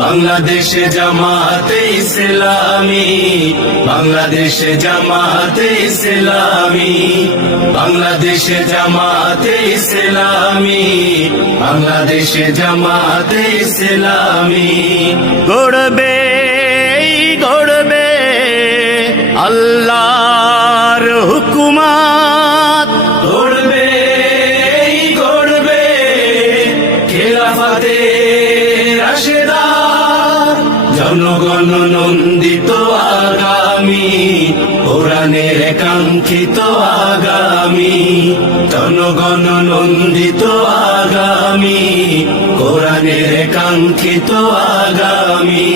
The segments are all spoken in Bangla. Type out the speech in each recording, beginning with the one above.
বাংলাদেশে জামাতে ইসলামী, বাংলাদেশে জামাতে ইসলামী, বাংলাদেশে জামাতে ইসলামী, বাংলাদেশে জামাতে ইসলামী। গড়বে গড়বে আল্লাহর হুকুমত, গড়বে গড়বে খেলাফতে রাশেদা, জনগণ নন্দিত আগামী, কোরআনের কাঙ্ক্ষিত আগামী, জনগণ নন্দিত আগামী, কোরআনের কাঙ্ক্ষিত আগামী।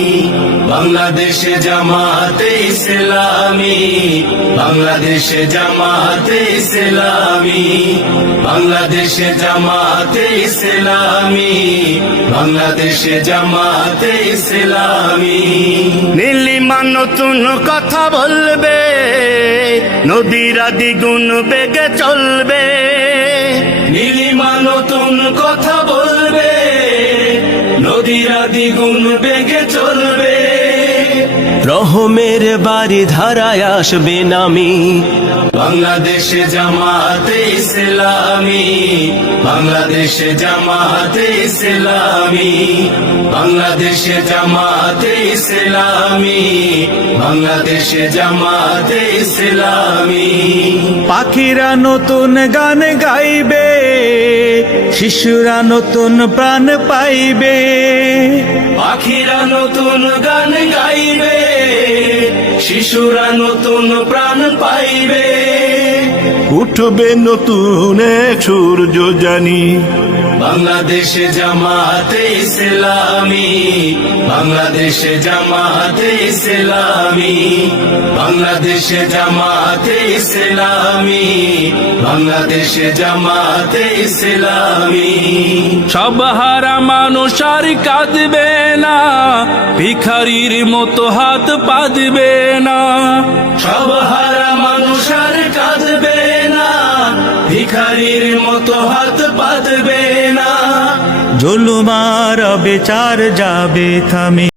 বাংলাদেশে জামাতে ইসলামী, বাংলাদেশে জামাতে ইসলামী, বাংলাদেশে জামাতে ইসলামী, বাংলাদেশে জামাতে ইসলামী। নীলিমা নতুন কথা বলবে, নদীরা দ্বিগুণ বেগে চলবে, নীলিমা নতুন কথা বলবে, নদীরা দ্বিগুণ বেগে চলবে। রহমের বাড়ি ধারায় আসবে নামি, বাংলাদেশে জামাতে ইসলামী, বাংলাদেশে জামাতে ইসলামী, বাংলাদেশে জামাতে ইসলামী, বাংলাদেশে জামাতে ইসলামী। পাখিরা নতুন গান গাইবে, শিশুরা নতুন প্রাণ পাইবে, পাখিরা নতুন গান গাইবে, শিশুরা নতুন প্রাণ পাইবে। উঠবে নতুন এক সূর্য জানি, বাংলাদেশে জামাতে ইসলামী, বাংলাদেশে জামাতে ইসলামী, বাংলাদেশে জামাতে ইসলামী, বাংলাদেশে জামাতে ইসলামী। সব হারা মানুষ আর কাঁদবে না, ভিখারির মতো হাত পাতবে না, সব হারা মানুষ আর কাঁদবে না, ভিখারির মতো হাত পাতবে না। জুলুম আর বিচার যাবে থামে।